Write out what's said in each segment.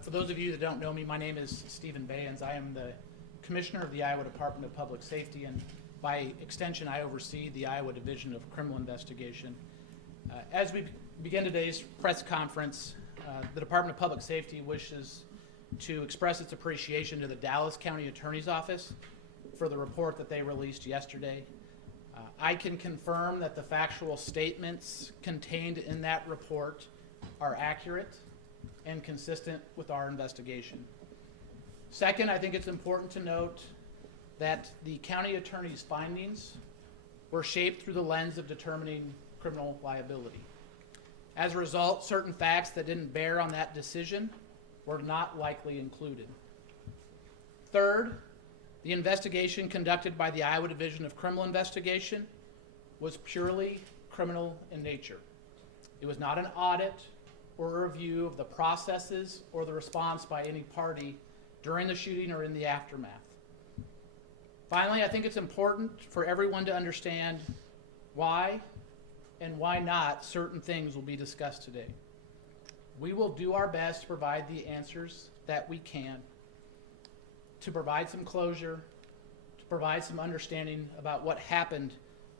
For those of you that don't know me, my name is Stephan Bayens. I am the Commissioner of the Iowa Department of Public Safety, and by extension, I oversee the Iowa Division of Criminal Investigation. As we begin today's press conference, the Department of Public Safety wishes to express its appreciation to the Dallas County Attorney's Office for the report that they released yesterday. I can confirm that the factual statements contained in that report are accurate and consistent with our investigation. Second, I think it's important to note that the county attorney's findings were shaped through the lens of determining criminal liability. As a result, certain facts that didn't bear on that decision were not likely included. Third, the investigation conducted by the Iowa Division of Criminal Investigation was purely criminal in nature. It was not an audit or a review of the processes or the response by any party during the shooting or in the aftermath. Finally, I think it's important for everyone to understand why and why not certain things will be discussed today. We will do our best to provide the answers that we can, to provide some closure, to provide some understanding about what happened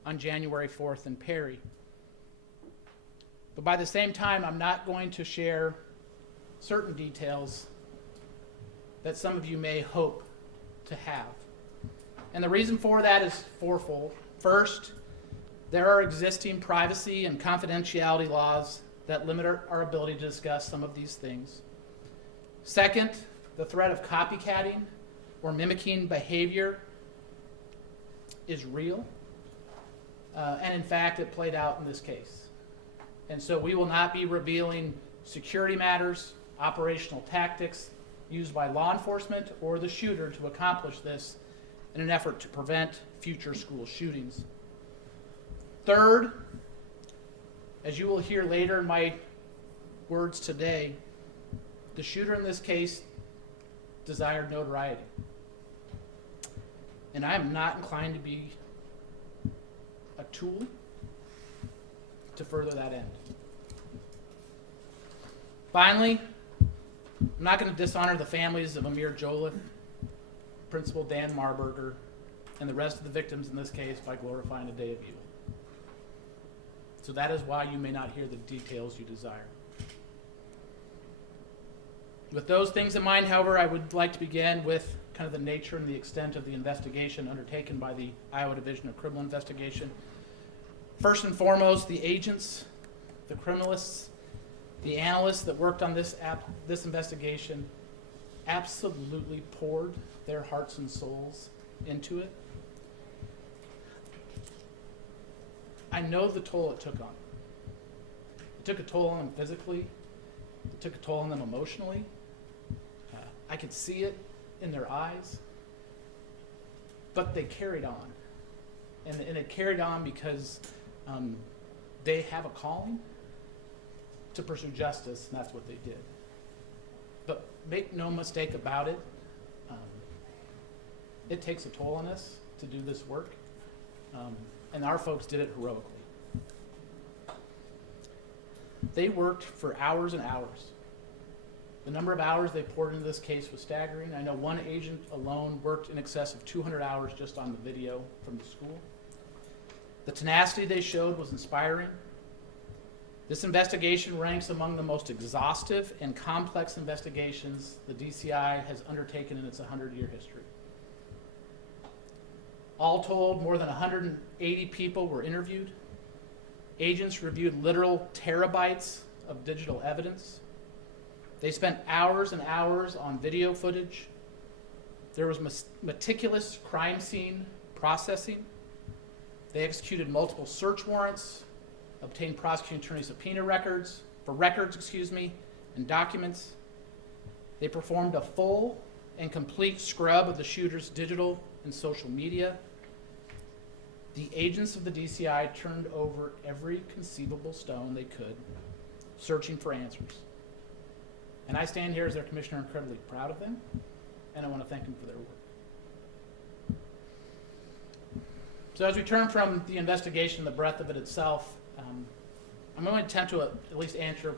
on January 4th in Perry. But by the same time, I'm not going to share certain details that some of you may hope to have. And the reason for that is fourfold. First, there are existing privacy and confidentiality laws that limit our ability to discuss some of these things. Second, the threat of copycatting or mimicking behavior is real. And in fact, it played out in this case. And so we will not be revealing security matters, operational tactics used by law enforcement or the shooter to accomplish this in an effort to prevent future school shootings. Third, as you will hear later in my words today, the shooter in this case desired notoriety. And I am not inclined to be a tool to further that end. Finally, I'm not going to dishonor the families of Amir Jolith, Principal Dan Marburger, and the rest of the victims in this case by glorifying a day of evil. So that is why you may not hear the details you desire. With those things in mind, however, I would like to begin with kind of the nature and the extent of the investigation undertaken by the Iowa Division of Criminal Investigation. First and foremost, the agents, the criminalists, the analysts that worked on this investigation absolutely poured their hearts and souls into it. I know the toll it took on them. It took a toll on them physically. It took a toll on them emotionally. I could see it in their eyes. But they carried on. And it carried on because they have a calling to pursue justice, and that's what they did. But make no mistake about it, it takes a toll on us to do this work, and our folks did it heroically. They worked for hours and hours. The number of hours they poured into this case was staggering. I know one agent alone worked in excess of 200 hours just on the video from the school. The tenacity they showed was inspiring. This investigation ranks among the most exhaustive and complex investigations the DCI has undertaken in its 100-year history. All told, more than 180 people were interviewed. Agents reviewed literal terabytes of digital evidence. They spent hours and hours on video footage. There was meticulous crime scene processing. They executed multiple search warrants, obtained prosecuting attorney subpoena records, and documents. They performed a full and complete scrub of the shooter's digital and social media. The agents of the DCI turned over every conceivable stone they could, searching for answers. And I stand here as their commissioner incredibly proud of them, and I want to thank them for their work. So as we turn from the investigation, the breadth of it itself, I'm going to attempt to at least answer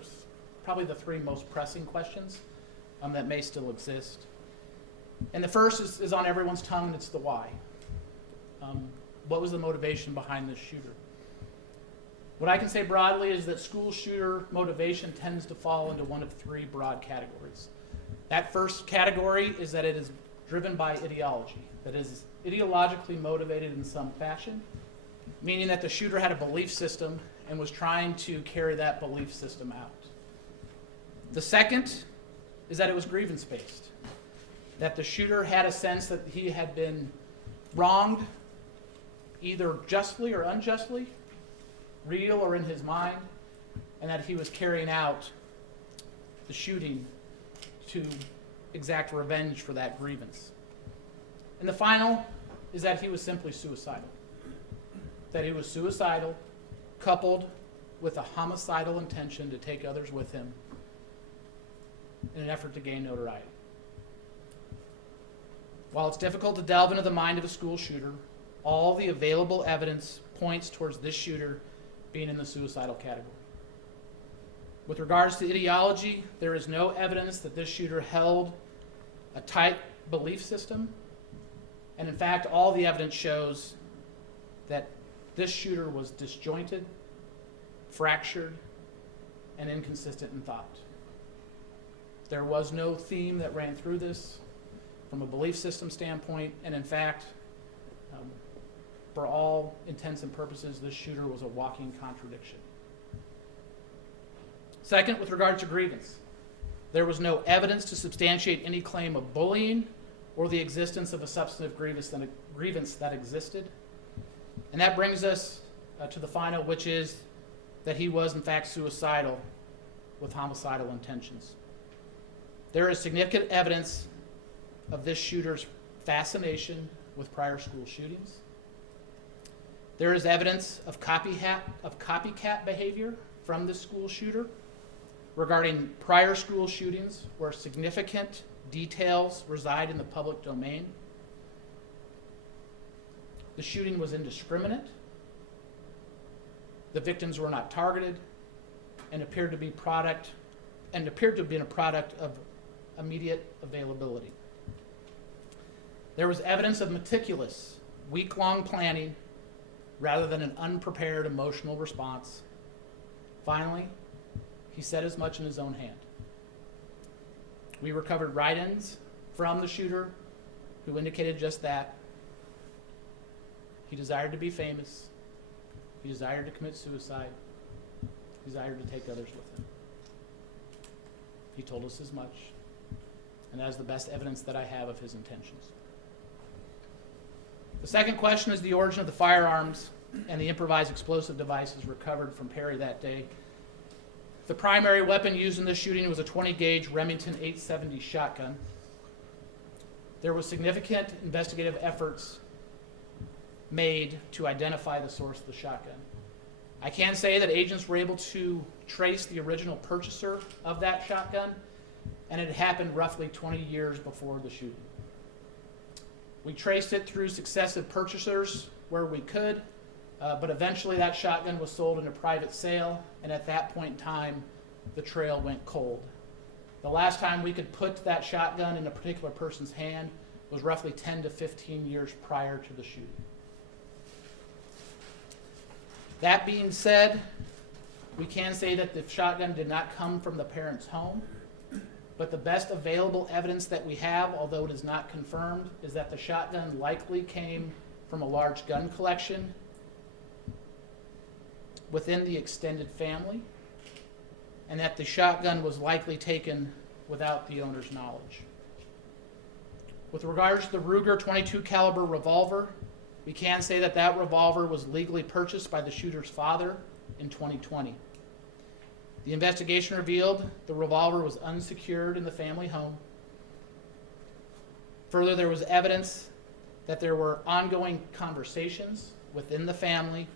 probably the three most pressing questions that may still exist. And the first is on everyone's tongue, and it's the why. What was the motivation behind this shooter? What I can say broadly is that school shooter motivation tends to fall into one of three broad categories. That first category is that it is driven by ideology, that is ideologically motivated in some fashion, meaning that the shooter had a belief system and was trying to carry that belief system out. The second is that it was grievance-based, that the shooter had a sense that he had been wronged, either justly or unjustly, real or in his mind, and that he was carrying out the shooting to exact revenge for that grievance. And the final is that he was simply suicidal. That he was suicidal, coupled with a homicidal intention to take others with him in an effort to gain notoriety. While it's difficult to delve into the mind of a school shooter, all the available evidence points towards this shooter being in the suicidal category. With regards to ideology, there is no evidence that this shooter held a tight belief system, and in fact, all the evidence shows that this shooter was disjointed, fractured, and inconsistent in thought. There was no theme that ran through this from a belief system standpoint, and in fact, for all intents and purposes, this shooter was a walking contradiction. Second, with regard to grievance, there was no evidence to substantiate any claim of bullying or the existence of a substantive grievance that existed. And that brings us to the final, which is that he was in fact suicidal with homicidal intentions. There is significant evidence of this shooter's fascination with prior school shootings. There is evidence of copycat behavior from this school shooter regarding prior school shootings where significant details reside in the public domain. The shooting was indiscriminate. The victims were not targeted and appeared to be a product of immediate availability. There was evidence of meticulous, week-long planning rather than an unprepared emotional response. Finally, he said as much in his own hand. We recovered write-ins from the shooter who indicated just that. He desired to be famous. He desired to commit suicide. He desired to take others with him. He told us as much, and that is the best evidence that I have of his intentions. The second question is the origin of the firearms and the improvised explosive devices recovered from Perry that day. The primary weapon used in this shooting was a 20-gauge Remington 870 shotgun. There was significant investigative efforts made to identify the source of the shotgun. I can say that agents were able to trace the original purchaser of that shotgun, and it happened roughly 20 years before the shooting. We traced it through successive purchasers where we could, but eventually that shotgun was sold in a private sale, and at that point in time, the trail went cold. The last time we could put that shotgun in a particular person's hand was roughly 10 to 15 years prior to the shooting. That being said, we can say that the shotgun did not come from the parents' home, but the best available evidence that we have, although it is not confirmed, is that the shotgun likely came from a large gun collection within the extended family, and that the shotgun was likely taken without the owner's knowledge. With regards to the Ruger .22 caliber revolver, we can say that that revolver was legally purchased by the shooter's father in 2020. The investigation revealed the revolver was unsecured in the family home. Further, there was evidence that there were ongoing conversations within the family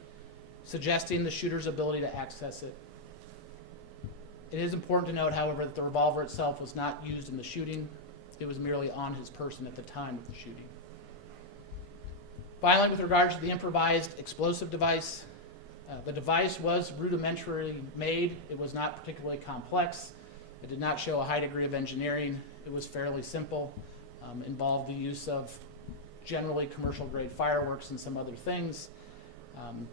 suggesting the shooter's ability to access it. It is important to note, however, that the revolver itself was not used in the shooting. It was merely on his person at the time of the shooting. Finally, with regards to the improvised explosive device, the device was rudimentarily made. It was not particularly complex. It did not show a high degree of engineering. It was fairly simple, involved the use of generally commercial grade fireworks and some other things.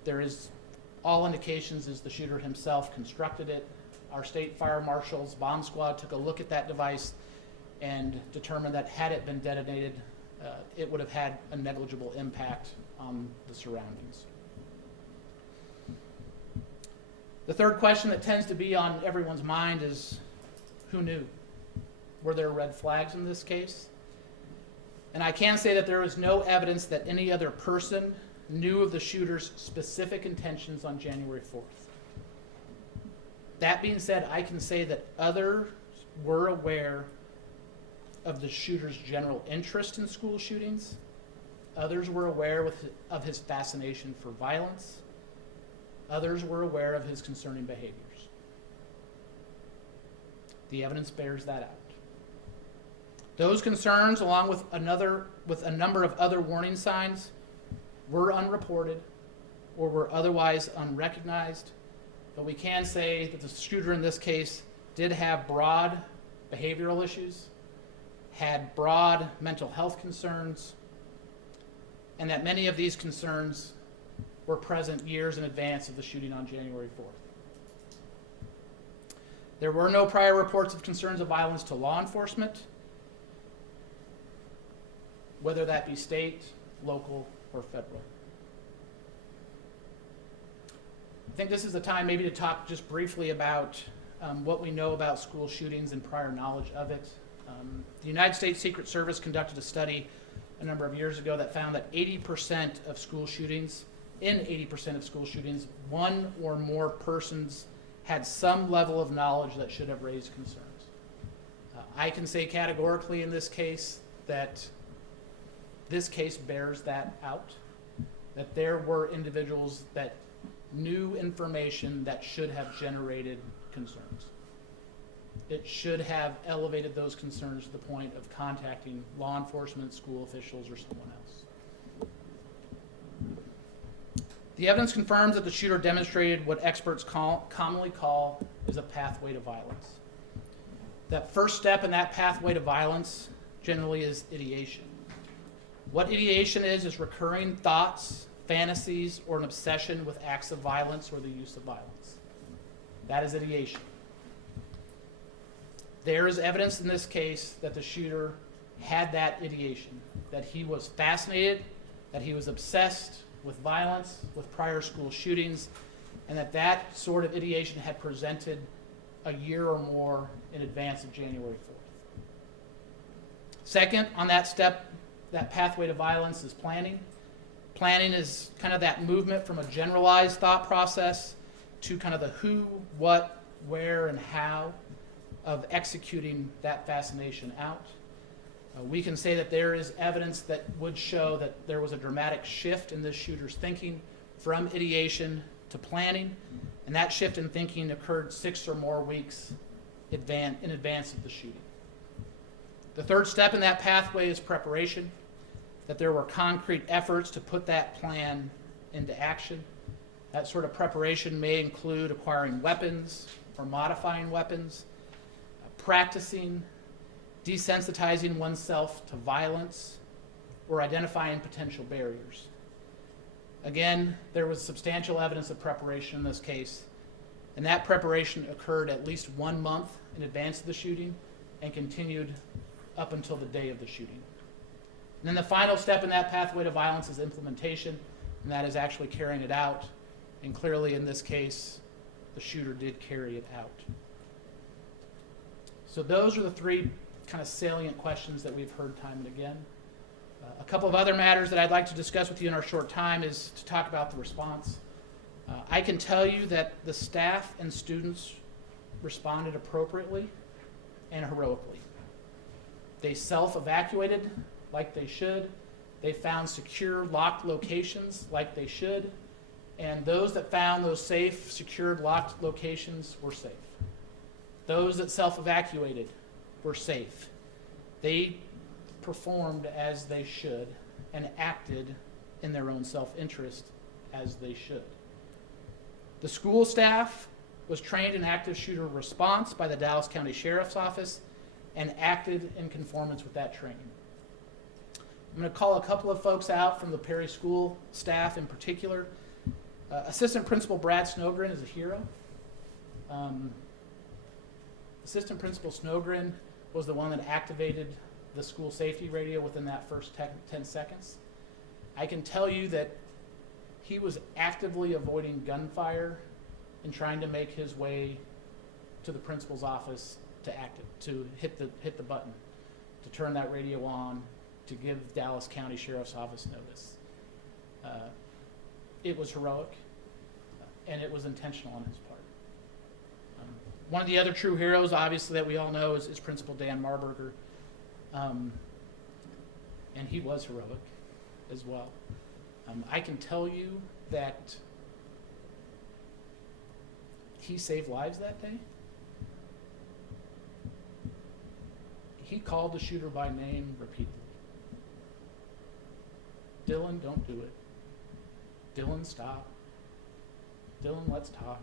There is all indications is the shooter himself constructed it. Our state fire marshal's bomb squad took a look at that device and determined that had it been detonated, it would have had a negligible impact on the surroundings. The third question that tends to be on everyone's mind is, who knew? Were there red flags in this case? And I can say that there is no evidence that any other person knew of the shooter's specific intentions on January 4th. That being said, I can say that others were aware of the shooter's general interest in school shootings. Others were aware of his fascination for violence. Others were aware of his concerning behaviors. The evidence bears that out. Those concerns, along with a number of other warning signs, were unreported or were otherwise unrecognized, but we can say that the shooter in this case did have broad behavioral issues, had broad mental health concerns, and that many of these concerns were present years in advance of the shooting on January 4th. There were no prior reports of concerns of violence to law enforcement, whether that be state, local, or federal. I think this is the time maybe to talk just briefly about what we know about school shootings and prior knowledge of it. The United States Secret Service conducted a study a number of years ago that found that 80% of school shootings, one or more persons had some level of knowledge that should have raised concerns. I can say categorically in this case that this case bears that out, that there were individuals that knew information that should have generated concerns. It should have elevated those concerns to the point of contacting law enforcement, school officials, or someone else. The evidence confirms that the shooter demonstrated what experts commonly call is a pathway to violence. That first step in that pathway to violence generally is ideation. What ideation is recurring thoughts, fantasies, or an obsession with acts of violence or the use of violence. That is ideation. There is evidence in this case that the shooter had that ideation, that he was fascinated, that he was obsessed with violence, with prior school shootings, and that sort of ideation had presented a year or more in advance of January 4th. Second, on that step, that pathway to violence is planning. Planning is kind of that movement from a generalized thought process to kind of the who, what, where, and how of executing that fascination out. We can say that there is evidence that would show that there was a dramatic shift in this shooter's thinking from ideation to planning, and that shift in thinking occurred 6 or more weeks in advance of the shooting. The third step in that pathway is preparation, that there were concrete efforts to put that plan into action. That sort of preparation may include acquiring weapons or modifying weapons, practicing, desensitizing oneself to violence, or identifying potential barriers. Again, there was substantial evidence of preparation in this case, and that preparation occurred at least 1 month in advance of the shooting and continued up until the day of the shooting. And then the final step in that pathway to violence is implementation, and that is actually carrying it out. And clearly in this case, the shooter did carry it out. So those are the three kind of salient questions that we've heard time and again. A couple of other matters that I'd like to discuss with you in our short time is to talk about the response. I can tell you that the staff and students responded appropriately and heroically. They self-evacuated like they should. They found secure, locked locations like they should. And those that found those safe, secured, locked locations were safe. Those that self-evacuated were safe. They performed as they should and acted in their own self-interest as they should. The school staff was trained in active shooter response by the Dallas County Sheriff's Office and acted in conformance with that training. I'm going to call a couple of folks out from the Perry School staff in particular. Assistant Principal Brad Snowgren is a hero. Assistant Principal Snowgren was the one that activated the school safety radio within that first 10 seconds. I can tell you that he was actively avoiding gunfire and trying to make his way to the principal's office to hit the button, to turn that radio on, to give Dallas County Sheriff's Office notice. It was heroic, and it was intentional on his part. One of the other true heroes, obviously, that we all know is Principal Dan Marburger, and he was heroic as well. I can tell you that he saved lives that day. He called the shooter by name repeatedly. Dylan, don't do it. Dylan, stop. Dylan, let's talk.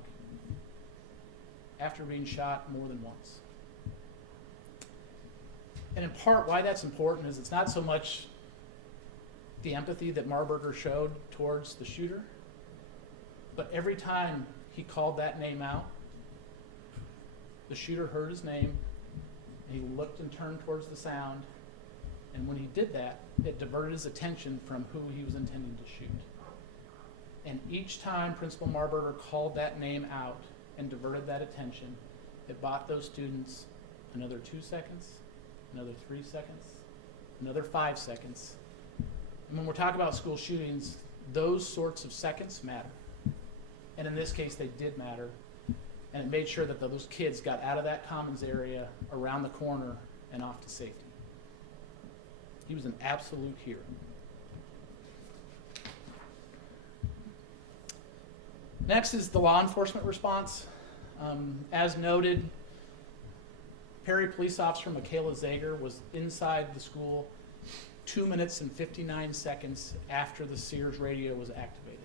After being shot more than once. And in part, why that's important is it's not so much the empathy that Marburger showed towards the shooter, but every time he called that name out, the shooter heard his name, and he looked and turned towards the sound, and when he did that, it diverted his attention from who he was intending to shoot. And each time Principal Marburger called that name out and diverted that attention, it bought those students another 2 seconds, another 3 seconds, another 5 seconds. And when we're talking about school shootings, those sorts of seconds matter. And in this case, they did matter. And it made sure that those kids got out of that commons area, around the corner, and off to safety. He was an absolute hero. Next is the law enforcement response. As noted, Perry police officer Michaela Zager was inside the school 2 minutes and 59 seconds after the Sears radio was activated.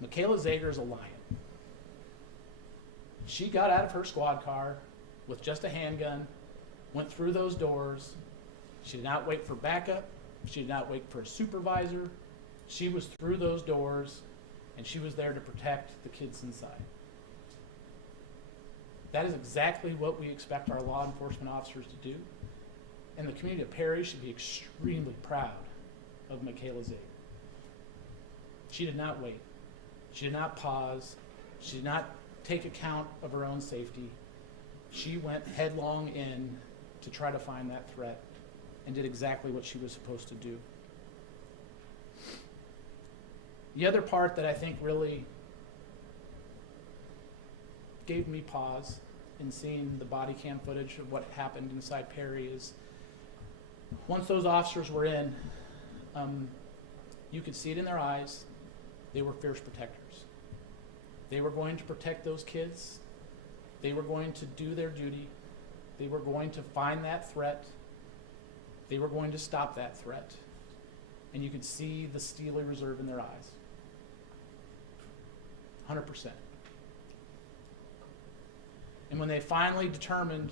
Michaela Zager is a lion. She got out of her squad car with just a handgun, went through those doors. She did not wait for backup. She did not wait for a supervisor. She was through those doors, and she was there to protect the kids inside. That is exactly what we expect our law enforcement officers to do, and the community of Perry should be extremely proud of Michaela Zager. She did not wait. She did not pause. She did not take account of her own safety. She went headlong in to try to find that threat and did exactly what she was supposed to do. The other part that I think really gave me pause in seeing the body cam footage of what happened inside Perry is once those officers were in, you could see it in their eyes. They were fierce protectors. They were going to protect those kids. They were going to do their duty. They were going to find that threat. They were going to stop that threat. And you could see the steely reserve in their eyes. 100%. And when they finally determined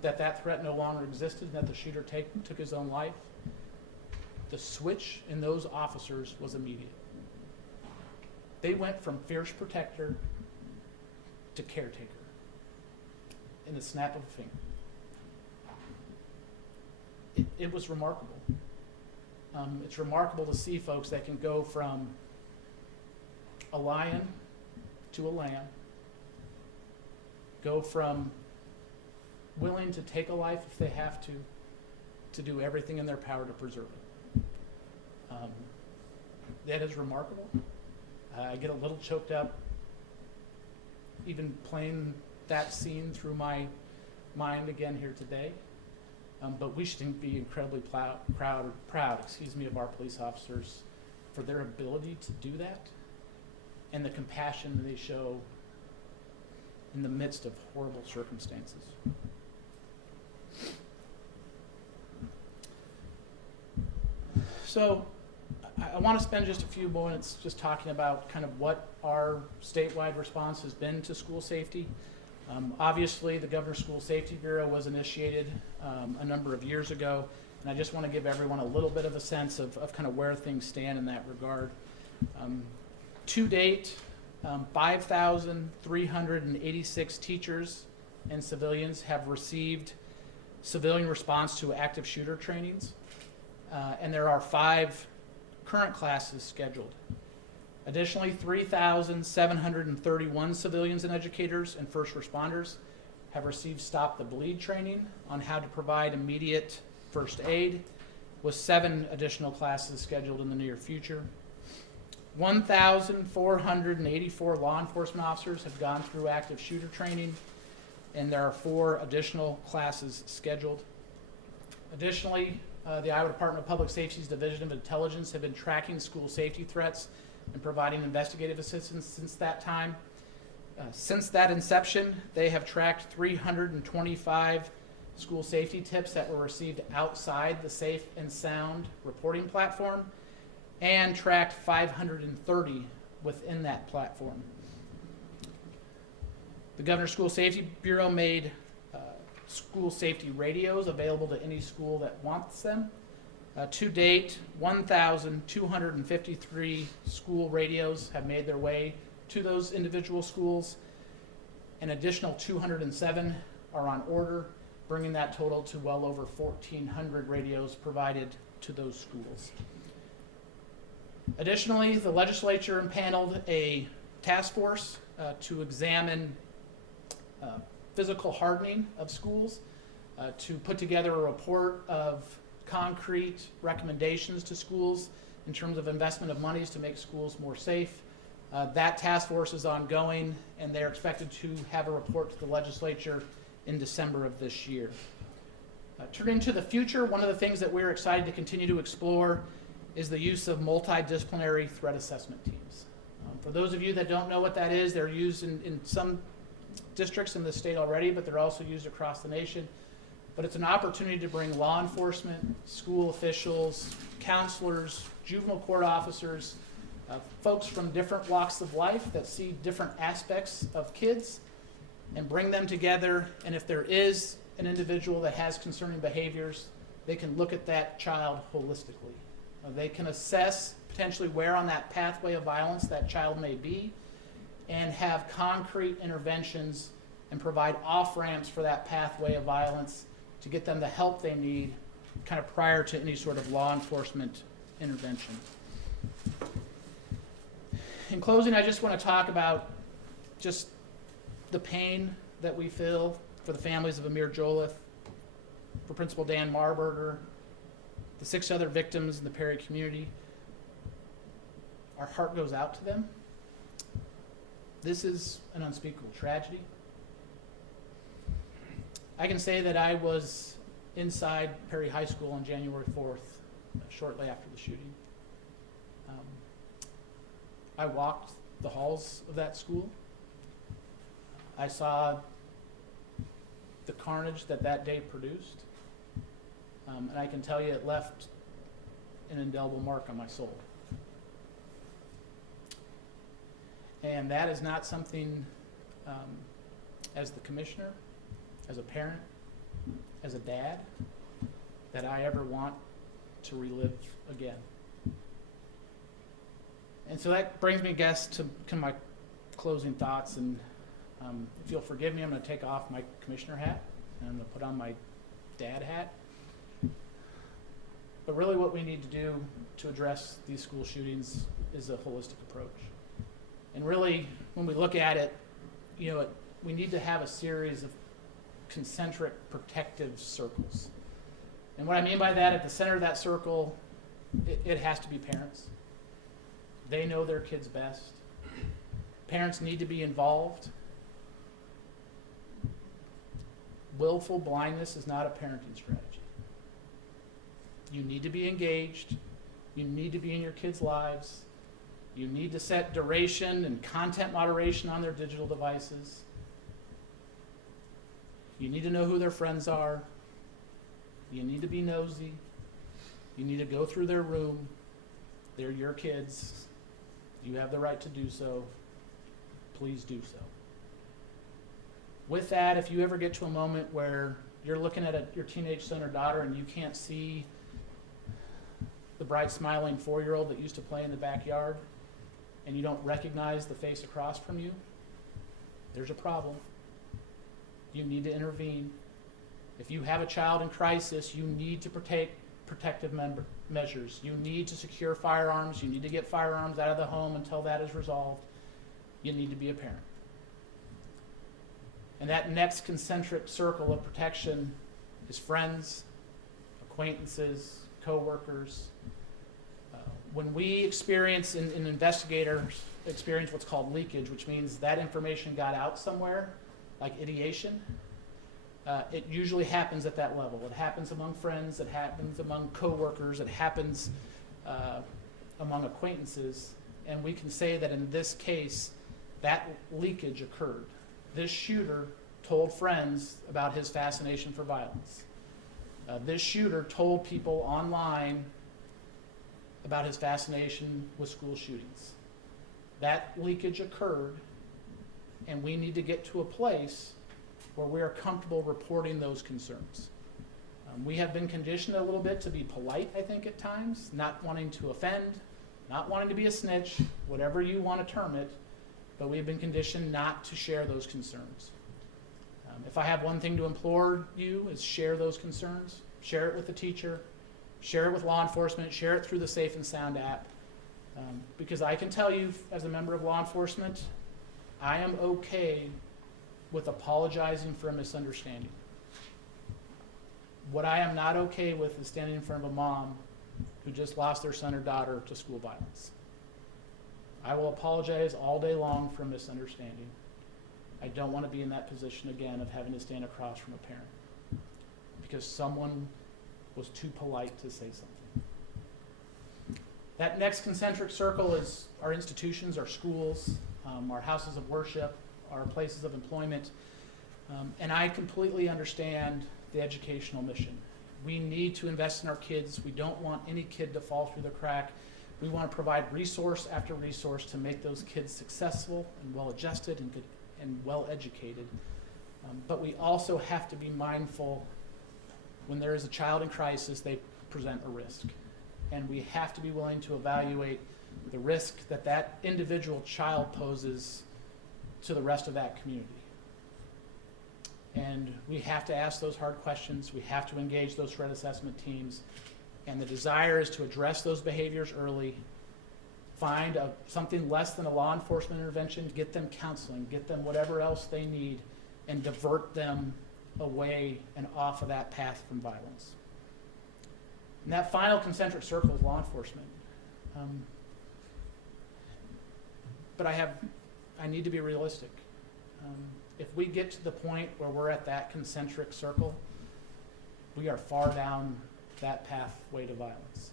that that threat no longer existed and that the shooter took his own life, the switch in those officers was immediate. They went from fierce protector to caretaker in the snap of a finger. It was remarkable. It's remarkable to see folks that can go from a lion to a lamb, go from willing to take a life if they have to do everything in their power to preserve it. That is remarkable. I get a little choked up even playing that scene through my mind again here today. But we should be incredibly proud of our police officers for their ability to do that and the compassion they show in the midst of horrible circumstances. So I I want to spend just a few moments just talking about kind of what our statewide response has been to school safety. Obviously, the Governor's School Safety Bureau was initiated a number of years ago, and I just want to give everyone a little bit of a sense of kind of where things stand in that regard. To date, 5,386 teachers and civilians have received civilian response to active shooter trainings, and there are 5 current classes scheduled. Additionally, 3,731 civilians and educators and first responders have received Stop the Bleed training on how to provide immediate first aid, with 7 additional classes scheduled in the near future. 1,484 law enforcement officers have gone through active shooter training, and there are 4 additional classes scheduled. Additionally, the Iowa Department of Public Safety's Division of Intelligence have been tracking school safety threats and providing investigative assistance since that time. Since that inception, they have tracked 325 school safety tips that were received outside the Safe and Sound reporting platform, and tracked 530 within that platform. The Governor's School Safety Bureau made school safety radios available to any school that wants them. To date, 1,253 school radios have made their way to those individual schools. An additional 207 are on order, bringing that total to well over 1,400 radios provided to those schools. Additionally, the legislature impaneled a task force to examine physical hardening of schools, to put together a report of concrete recommendations to schools in terms of investment of monies to make schools more safe. That task force is ongoing, and they're expected to have a report to the legislature in December of this year. Turning to the future, one of the things that we're excited to continue to explore is the use of multidisciplinary threat assessment teams. For those of you that don't know what that is, they're used in some districts in the state already, but they're also used across the nation. But it's an opportunity to bring law enforcement, school officials, counselors, juvenile court officers, folks from different walks of life that see different aspects of kids, and bring them together. And if there is an individual that has concerning behaviors, they can look at that child holistically. They can assess potentially where on that pathway of violence that child may be, and have concrete interventions and provide off-ramps for that pathway of violence to get them the help they need kind of prior to any sort of law enforcement intervention. In closing, I just want to talk about just the pain that we feel for the families of Amir Jolith, for Principal Dan Marburger, the 6 other victims in the Perry community. Our heart goes out to them. This is an unspeakable tragedy. I can say that I was inside Perry High School on January 4th, shortly after the shooting. I walked the halls of that school. I saw the carnage that day produced. And I can tell you it left an indelible mark on my soul. And that is not something, as the commissioner, as a parent, as a dad, that I ever want to relive again. And so that brings me, I guess, to kind of my closing thoughts. And if you'll forgive me, I'm going to take off my commissioner hat and I'm going to put on my dad hat. But really what we need to do to address these school shootings is a holistic approach. And really, when we look at it, we need to have a series of concentric protective circles. And what I mean by that, at the center of that circle, it has to be parents. They know their kids best. Parents need to be involved. Willful blindness is not a parenting strategy. You need to be engaged. You need to be in your kids' lives. You need to set duration and content moderation on their digital devices. You need to know who their friends are. You need to be nosy. You need to go through their room. They're your kids. You have the right to do so. Please do so. With that, if you ever get to a moment where you're looking at your teenage son or daughter and you can't see the bright smiling 4-year-old that used to play in the backyard, and you don't recognize the face across from you, there's a problem. You need to intervene. If you have a child in crisis, you need to take protective measures. You need to secure firearms. You need to get firearms out of the home until that is resolved. You need to be a parent. And that next concentric circle of protection is friends, acquaintances, coworkers. When we experience, in investigators experience what's called leakage, which means that information got out somewhere, like ideation, it usually happens at that level. It happens among friends, it happens among coworkers, it happens among acquaintances, and we can say that in this case, that leakage occurred. This shooter told friends about his fascination for violence. This shooter told people online about his fascination with school shootings. That leakage occurred, and we need to get to a place where we are comfortable reporting those concerns. We have been conditioned a little bit to be polite, I think, at times, not wanting to offend, not wanting to be a snitch, whatever you want to term it, but we have been conditioned not to share those concerns. If I have one thing to implore you, is share those concerns. Share it with the teacher, share it with law enforcement, share it through the Safe and Sound app. Because I can tell you, as a member of law enforcement, I am okay with apologizing for a misunderstanding. What I am not okay with is standing in front of a mom who just lost their son or daughter to school violence. I will apologize all day long for a misunderstanding. I don't want to be in that position again of having to stand across from a parent because someone was too polite to say something. That next concentric circle is our institutions, our schools, our houses of worship, our places of employment. And I completely understand the educational mission. We need to invest in our kids. We don't want any kid to fall through the crack. We want to provide resource after resource to make those kids successful and well-adjusted and good and well-educated. But we also have to be mindful when there is a child in crisis, they present a risk. And we have to be willing to evaluate the risk that that individual child poses to the rest of that community. And we have to ask those hard questions. We have to engage those threat assessment teams. And the desire is to address those behaviors early, find something less than a law enforcement intervention, get them counseling, get them whatever else they need, and divert them away and off of that path from violence. And that final concentric circle is law enforcement. But I need to be realistic. If we get to the point where we're at that concentric circle, we are far down that pathway to violence.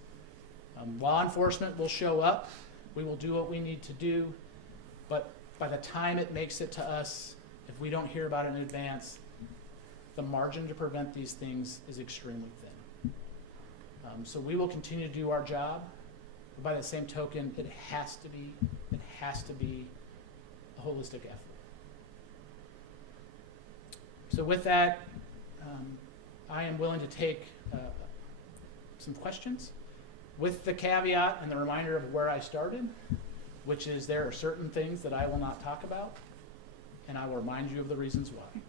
Law enforcement will show up. We will do what we need to do. But by the time it makes it to us, if we don't hear about it in advance, the margin to prevent these things is extremely thin. So we will continue to do our job. But by the same token, it has to be a holistic effort. So with that, I am willing to take some questions with the caveat and the reminder of where I started, which is there are certain things that I will not talk about, and I will remind you of the reasons why.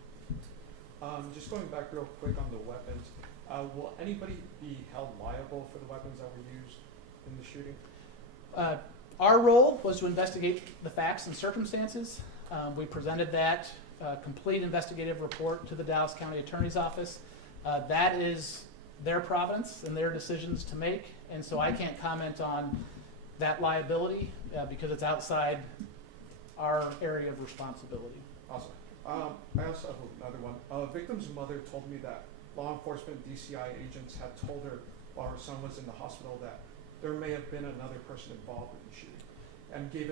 Just going back real quick on the weapons, will anybody be held liable for the weapons that were used in the shooting? Our role was to investigate the facts and circumstances. We presented that complete investigative report to the Dallas County Attorney's Office. That is their province and their decisions to make, and so I can't comment on that liability because it's outside our area of responsibility. Awesome. I also have another one. A victim's mother told me that law enforcement DCI agents had told her while her son was in the hospital that there may have been another person involved in the shooting and gave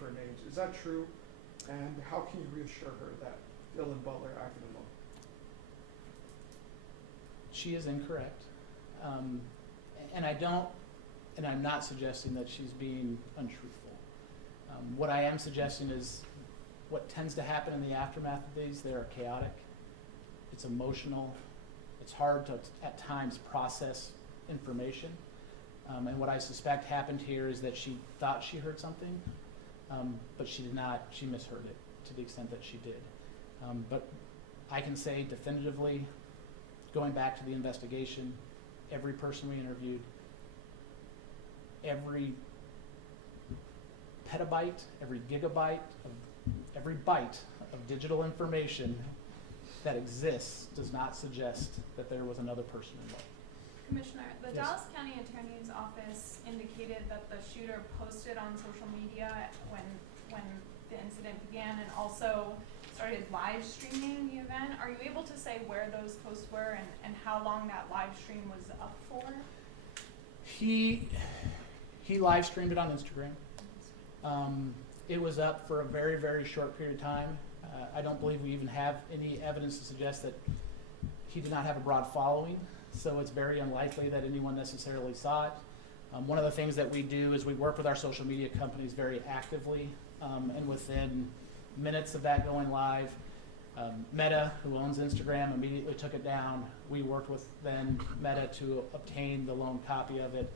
her names. Is that true? And how can you reassure her that Dylan Butler acted alone? She is incorrect. And I don't and I'm not suggesting that she's being untruthful. What I am suggesting is what tends to happen in the aftermath of these, they are chaotic. It's emotional. It's hard to, at times, process information. And what I suspect happened here is that she thought she heard something, but she did not. She misheard it to the extent that she did. But I can say definitively, going back to the investigation, every person we interviewed, every petabyte, every gigabyte, every byte of digital information that exists does not suggest that there was another person involved. Commissioner, the Yes. Dallas County Attorney's Office indicated that the shooter posted on social media when the incident began and also started live streaming the event. Are you able to say where those posts were and how long that live stream was up for? He live streamed it on Instagram. It was up for a very, very short period of time. I don't believe we even have any evidence to suggest that he did not have a broad following, so it's very unlikely that anyone necessarily saw it. One of the things that we do is we work with our social media companies very actively, and within minutes of that going live, Meta, who owns Instagram, immediately took it down. We worked with then Meta to obtain the loan copy of it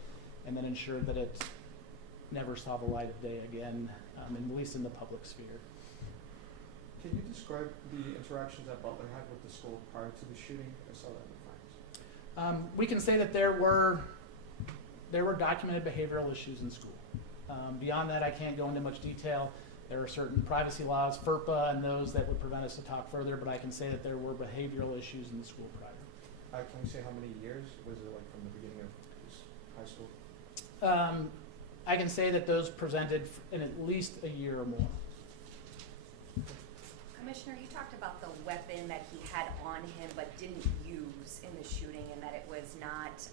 and then ensured that it never saw the light of day again, at least in the public sphere. Can you describe the interactions that Butler had with the school prior to the shooting? I saw that in the files. We can say that there were documented behavioral issues in school. Beyond that, I can't go into much detail. There are certain privacy laws, FERPA, and those that would prevent us to talk further, but I can say that there were behavioral issues in the school prior. Can you say how many years? Was it like from the beginning of his high school? I can say that those presented in at least a year or more. Commissioner, you talked about the weapon that he had on him but didn't use in the shooting and that it was not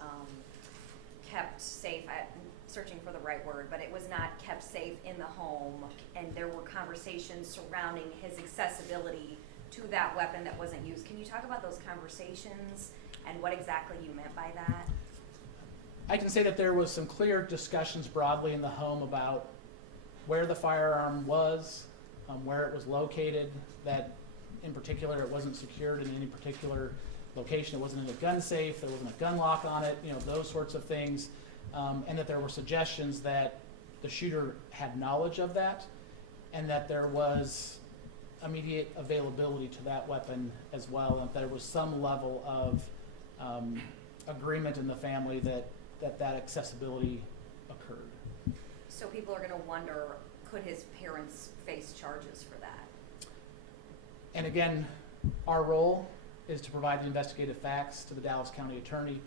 kept safe. I'm searching for the right word, but it was not kept safe in the home, and there were conversations surrounding his accessibility to that weapon that wasn't used. Can you talk about those conversations and what exactly you meant by that? I can say that there was some clear discussions broadly in the home about where the firearm was, where it was located, that in particular it wasn't secured in any particular location. It wasn't in a gun safe, there wasn't a gun lock on it, those sorts of things. And that there were suggestions that the shooter had knowledge of that and that there was immediate availability to that weapon as well, and that there was some level of agreement in the family that accessibility occurred. So people are going to wonder, could his parents face charges for that? And again, our role is to provide the investigative facts to the Dallas County Attorney,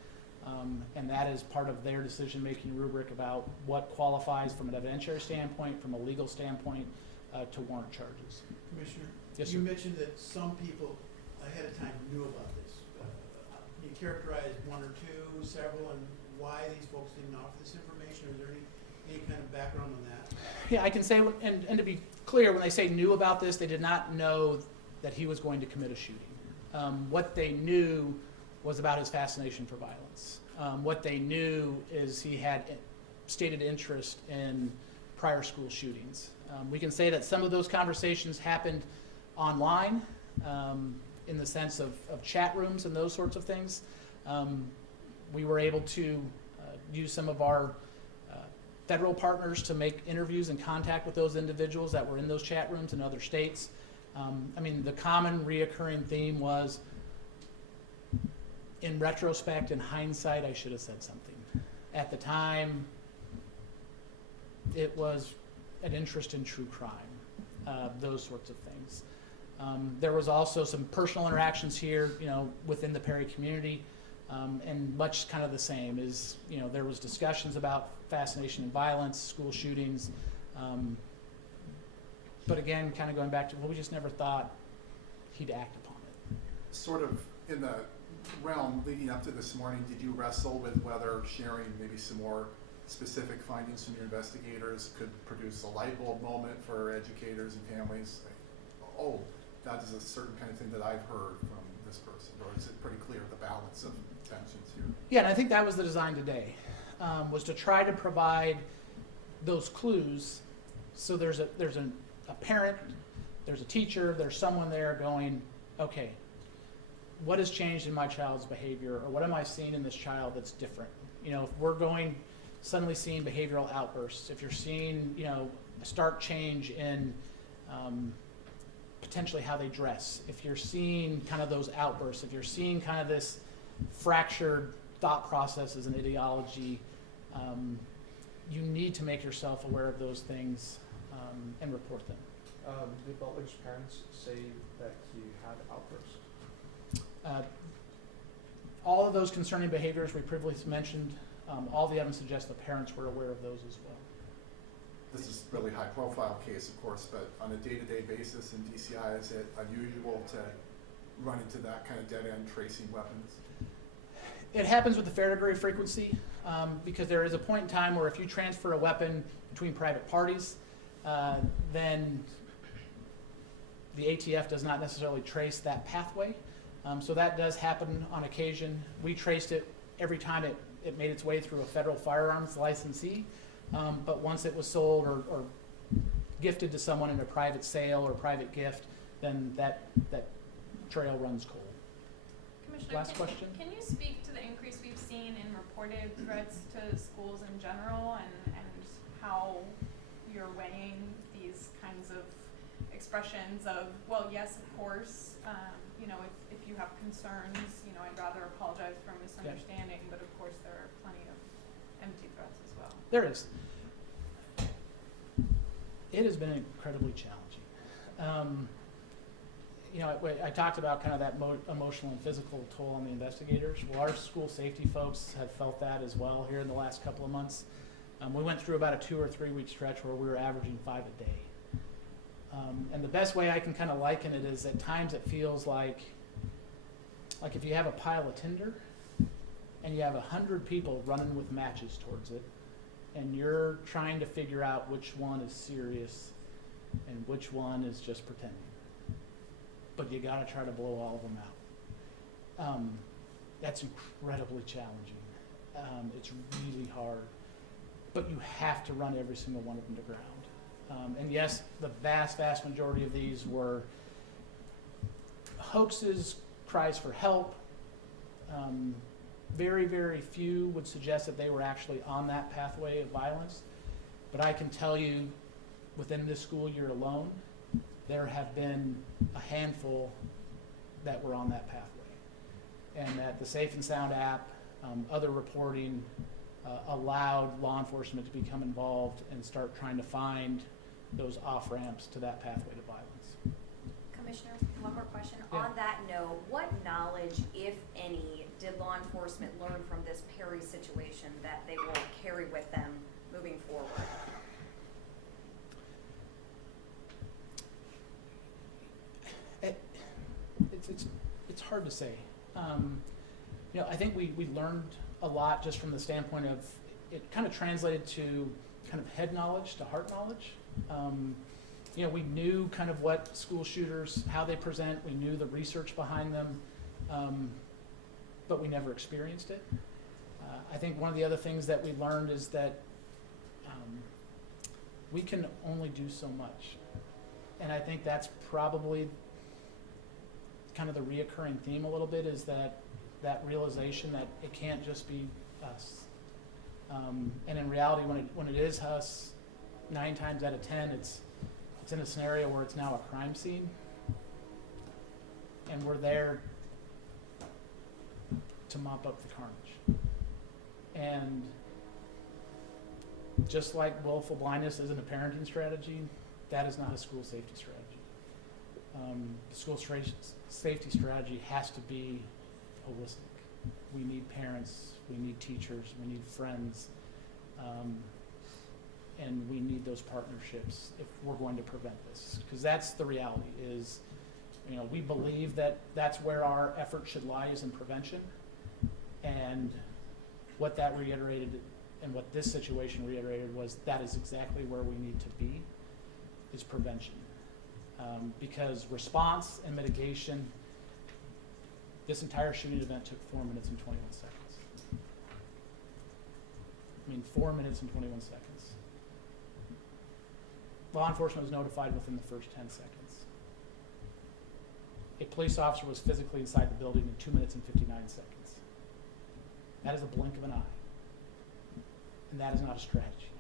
and that is part of their decision-making rubric about what qualifies from an evidentiary standpoint, from a legal standpoint, to warrant charges. Commissioner, Yes, you sir. mentioned that some people ahead of time knew about this. Can you characterize one or two, several, and why these folks didn't offer this information? Is there any kind of background on that? Yeah, I can say, and to be clear, when they say knew about this, they did not know that he was going to commit a shooting. What they knew was about his fascination for violence. What they knew is he had stated interest in prior school shootings. We can say that some of those conversations happened online, in the sense of chat rooms and those sorts of things. We were able to use some of our federal partners to make interviews and contact with those individuals that were in those chat rooms in other states. The common reoccurring theme was, in retrospect, in hindsight, I should have said something. At the time, it was an interest in true crime, those sorts of things. There was also some personal interactions here, within the Perry community, and much kind of the same is, there was discussions about fascination and violence, school shootings, but again, kind of going back to, we just never thought he'd act upon it. Sort of in the realm leading up to this morning, did you wrestle with whether sharing maybe some more specific findings from your investigators could produce a light bulb moment for educators and families? Oh, that is a certain kind of thing that I've heard from this person, or is it pretty clear the balance of tensions here? Yeah, and I think that was the design today. was to try to provide those clues. So there's a parent, there's a teacher, there's someone there going, okay, what has changed in my child's behavior, or what am I seeing in this child that's different? You know, if we're suddenly seeing behavioral outbursts, if you're seeing, you know, a stark change in potentially how they dress, if you're seeing kind of those outbursts, if you're seeing kind of this fractured thought processes and ideology, you need to make yourself aware of those things and report them. Did Butler's parents say that he had outbursts? All of those concerning behaviors we previously mentioned, all the evidence suggests the parents were aware of those as well. This is a really high-profile case, of course, but on a day-to-day basis in DCI, is it unusual to run into that kind of dead-end tracing weapons? It happens with a fair degree of frequency because there is a point in time where if you transfer a weapon between private parties, then the ATF does not necessarily trace that pathway. So that does happen on occasion. We traced it every time it made its way through a federal firearms licensee. But once it was sold or gifted to someone in a private sale or private gift, then that trail runs cold. Commissioner, Last question. Can you speak to the increase we've seen in reported threats to schools in general and how you're weighing these kinds of expressions of, well, yes, of course, you know, if you have concerns, you know, I'd rather apologize for a misunderstanding, but of course there are plenty of empty threats as well. There is. It has been incredibly challenging. You know, I talked about kind of that emotional and physical toll on the investigators. Well, our school safety folks have felt that as well here in the last couple of months. We went through about a 2 or 3 week stretch where we were averaging 5 a day. And the best way I can kind of liken it is at times it feels like if you have a pile of tinder and you have 100 people running with matches towards it, and you're trying to figure out which one is serious and which one is just pretending. But you gotta try to blow all of them out. That's incredibly challenging. It's really hard, but you have to run every single one of them to ground. And yes, the vast majority of these were hoaxes, cries for help. Very, very few would suggest that they were actually on that pathway of violence. But I can tell you, within this school year alone, there have been a handful that were on that pathway. And that the Safe and Sound app, other reporting, allowed law enforcement to become involved and start trying to find those off-ramps to that pathway to violence. Commissioner, one more question. Yeah. On that note, what knowledge, if any, did law enforcement learn from this Perry situation that they will carry with them moving forward? It's hard to say. You know, I think we learned a lot just from the standpoint of it kind of translated to kind of head knowledge to heart knowledge. You know, we knew kind of what school shooters, how they present. We knew the research behind them, but we never experienced it. I think one of the other things that we learned is that we can only do so much. And I think that's probably kind of the reoccurring theme a little bit, is that realization that it can't just be us. And in reality, when it is us, 9 times out of 10, it's in a scenario where it's now a crime scene, and we're there to mop up the carnage. And just like willful blindness isn't a parenting strategy, that is not a school safety strategy. The school safety strategy has to be holistic. We need parents, we need teachers, we need friends, and we need those partnerships if we're going to prevent this. Because that's the reality is, you know, we believe that that's where our effort should lie, is in prevention. And what that reiterated, and what this situation reiterated, was that is exactly where we need to be, is prevention. Because response and mitigation, this entire shooting event took 4 minutes and 21 seconds. I mean, 4 minutes and 21 seconds. Law enforcement was notified within the first 10 seconds. A police officer was physically inside the building in 2 minutes and 59 seconds. That is a blink of an eye. And that is not a strategy.